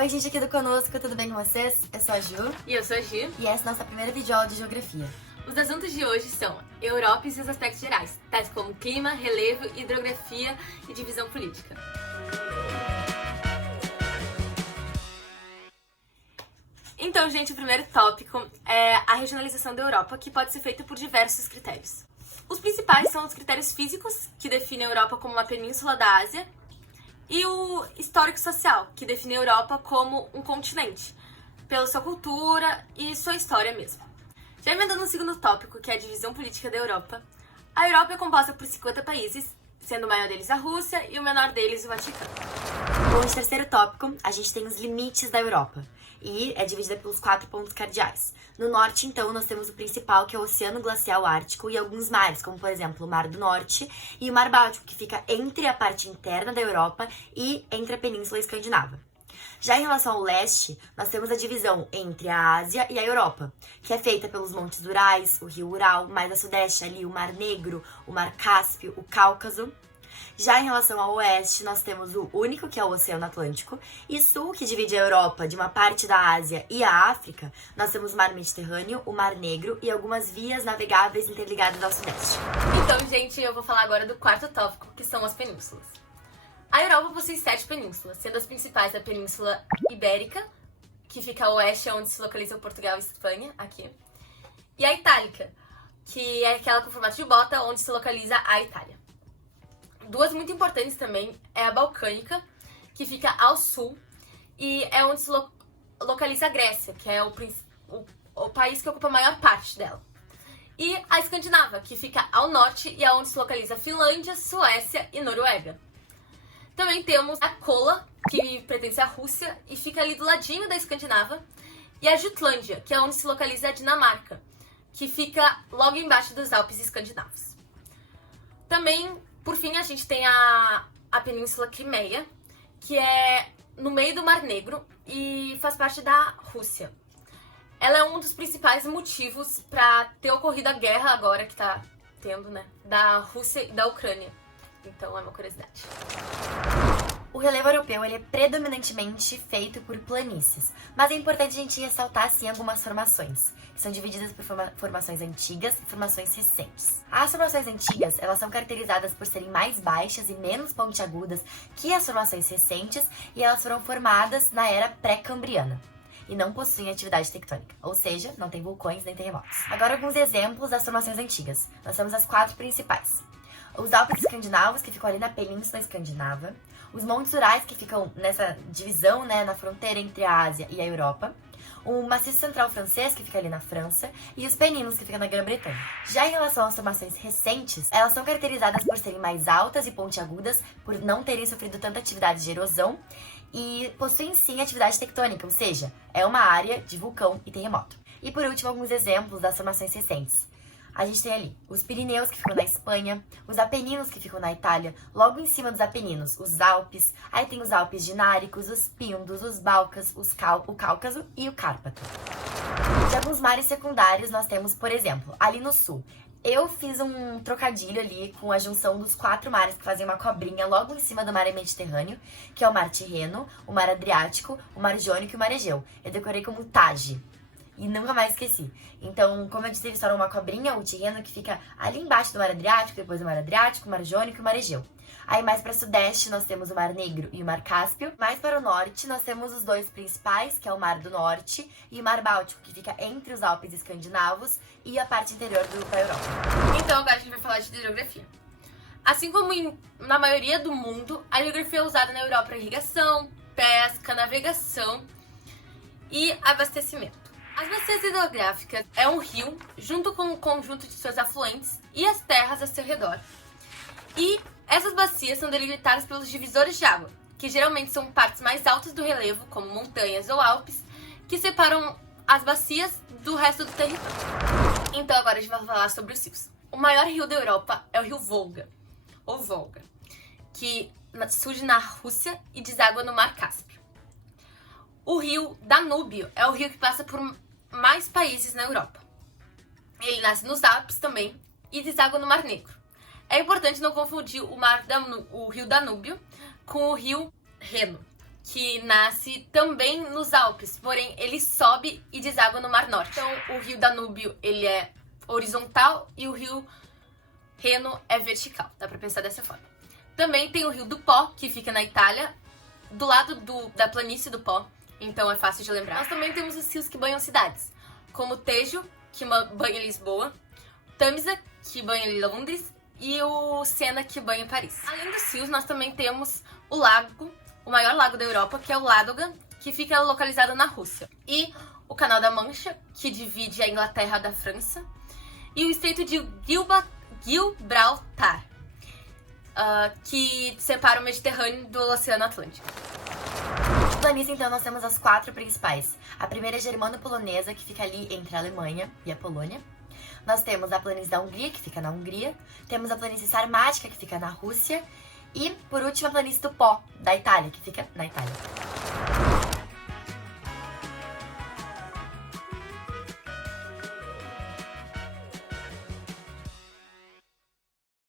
Oi, gente, aqui do Conosco, tudo bem com vocês? Eu sou a Ju. E eu sou a Gi. E essa é a nossa primeira videoaula de Geografia. Os assuntos de hoje são Europa e seus aspectos gerais, tais como clima, relevo, hidrografia e divisão política. Então, gente, o primeiro tópico é a regionalização da Europa, que pode ser feita por diversos critérios. Os principais são os critérios físicos, que definem a Europa como uma península da Ásia, e o histórico-social, que define a Europa como um continente, pela sua cultura e sua história mesmo. Já emendando no segundo tópico, que é a divisão política da Europa, a Europa é composta por 50 países, sendo o maior deles a Rússia e o menor deles o Vaticano. Bom, de terceiro tópico, a gente tem os limites da Europa. E é dividida pelos 4 pontos cardeais. No norte, então, nós temos o principal, que é o Oceano Glacial Ártico, e alguns mares, como, por exemplo, o Mar do Norte e o Mar Báltico, que fica entre a parte interna da Europa e entre a Península Escandinava. Já em relação ao leste, nós temos a divisão entre a Ásia e a Europa, que é feita pelos Montes Urais, o Rio Ural, mais a sudeste ali o Mar Negro, o Mar Cáspio, o Cáucaso. Já em relação ao oeste, nós temos o único, que é o Oceano Atlântico, e sul, que divide a Europa de uma parte da Ásia e a África, nós temos o Mar Mediterrâneo, o Mar Negro e algumas vias navegáveis interligadas ao sudeste. Então, gente, eu vou falar agora do quarto tópico, que são as penínsulas. A Europa possui 7 penínsulas, sendo as principais a Península Ibérica, que fica a oeste, onde se localiza o Portugal e Espanha, aqui, e a Itálica, que é aquela com formato de bota, onde se localiza a Itália. Duas muito importantes também é a Balcânica, que fica ao sul, e é onde se localiza a Grécia, que é o país que ocupa a maior parte dela. E a Escandinava, que fica ao norte e é onde se localiza a Finlândia, Suécia e Noruega. Também temos a Kola, que pertence à Rússia e fica ali do ladinho da Escandinava, e a Jutlândia, que é onde se localiza a Dinamarca, que fica logo embaixo dos Alpes escandinavos. Também, por fim, a gente tem a Península Crimeia, que é no meio do Mar Negro e faz parte da Rússia. Ela é um dos principais motivos para ter ocorrido a guerra agora que tá tendo, né, da Rússia e da Ucrânia. Então é uma curiosidade. O relevo europeu ele é predominantemente feito por planícies, mas é importante a gente ressaltar assim algumas formações, que são divididas por formações antigas e formações recentes. As formações antigas, elas são caracterizadas por serem mais baixas e menos pontiagudas que as formações recentes, e elas foram formadas na era pré-cambriana e não possuem atividade tectônica, ou seja, não tem vulcões nem terremotos. Agora alguns exemplos das formações antigas. Nós temos as 4 principais. Os Alpes escandinavos, que ficam ali na Península Escandinava, os Montes Urais, que ficam nessa divisão, né, na fronteira entre a Ásia e a Europa, o Maciço Central Francês, que fica ali na França, e os Peninos, que ficam na Grã-Bretanha. Já em relação às formações recentes, elas são caracterizadas por serem mais altas e pontiagudas, por não terem sofrido tanta atividade de erosão, e possuem sim atividade tectônica, ou seja, é uma área de vulcão e terremoto. E por último, alguns exemplos das formações recentes. A gente tem ali os Pirineus, que ficam na Espanha, os Apeninos, que ficam na Itália, logo em cima dos Apeninos, os Alpes, aí tem os Alpes Dináricos, os Pindos, os Balcãs, o Cáucaso e o Cárpato. De alguns mares secundários, nós temos, por exemplo, ali no sul. Eu fiz um trocadilho ali com a junção dos 4 mares que fazem uma cobrinha logo em cima do mar Mediterrâneo, que é o Mar Tirreno, o Mar Adriático, o Mar Jônico e o Mar Egeu. Eu decorei como TAG. E nunca mais esqueci. Então, como eu disse, eles formam uma cobrinha, o Tirreno, que fica ali embaixo do Mar Adriático, depois do Mar Adriático, o Mar Jônico e o Mar Egeu. Aí mais para sudeste nós temos o Mar Negro e o Mar Cáspio. Mais para o norte nós temos os 2 principais, que é o Mar do Norte e o Mar Báltico, que fica entre os Alpes escandinavos e a parte interior da Europa. Então agora a gente vai falar de hidrografia. Assim como na maioria do mundo, a hidrografia é usada na Europa para irrigação, pesca, navegação e abastecimento. As bacias hidrográficas é um rio, junto com o conjunto de seus afluentes e as terras ao seu redor. E essas bacias são delimitadas pelos divisores de água, que geralmente são partes mais altas do relevo, como montanhas ou Alpes, que separam as bacias do resto do território. Então agora a gente vai falar sobre os rios. O maior rio da Europa é o rio Volga, ou Volga, que surge na Rússia e deságua no Mar Cáspio. O rio Danúbio é o rio que passa por mais países na Europa. Ele nasce nos Alpes também e deságua no Mar Negro. É importante não confundir o rio Danúbio com o rio Reno. que nasce também nos Alpes, porém ele sobe e deságua no Mar Norte. Então o rio Danúbio, ele é horizontal e o rio Reno é vertical, dá pra pensar dessa forma. Também tem o rio do Pó, que fica na Itália, do lado da planície do Pó, então é fácil de lembrar. Nós também temos os rios que banham cidades, como o Tejo, que banha Lisboa, Tamisa, que banha Londres, e o Sena, que banha Paris. Além dos rios, nós também temos o lago, o maior lago da Europa, que é o Ládoga, que fica localizado na Rússia. E o Canal da Mancha, que divide a Inglaterra da França. E o Estreito de Gibraltar, que separa o Mediterrâneo do Oceano Atlântico. Planície, então, nós temos as 4 principais. A primeira é germano-polonesa, que fica ali entre a Alemanha e a Polônia. Nós temos a planície da Hungria, que fica na Hungria. Temos a planície sarmática, que fica na Rússia. E, por último, a planície do Pó, da Itália, que fica na Itália.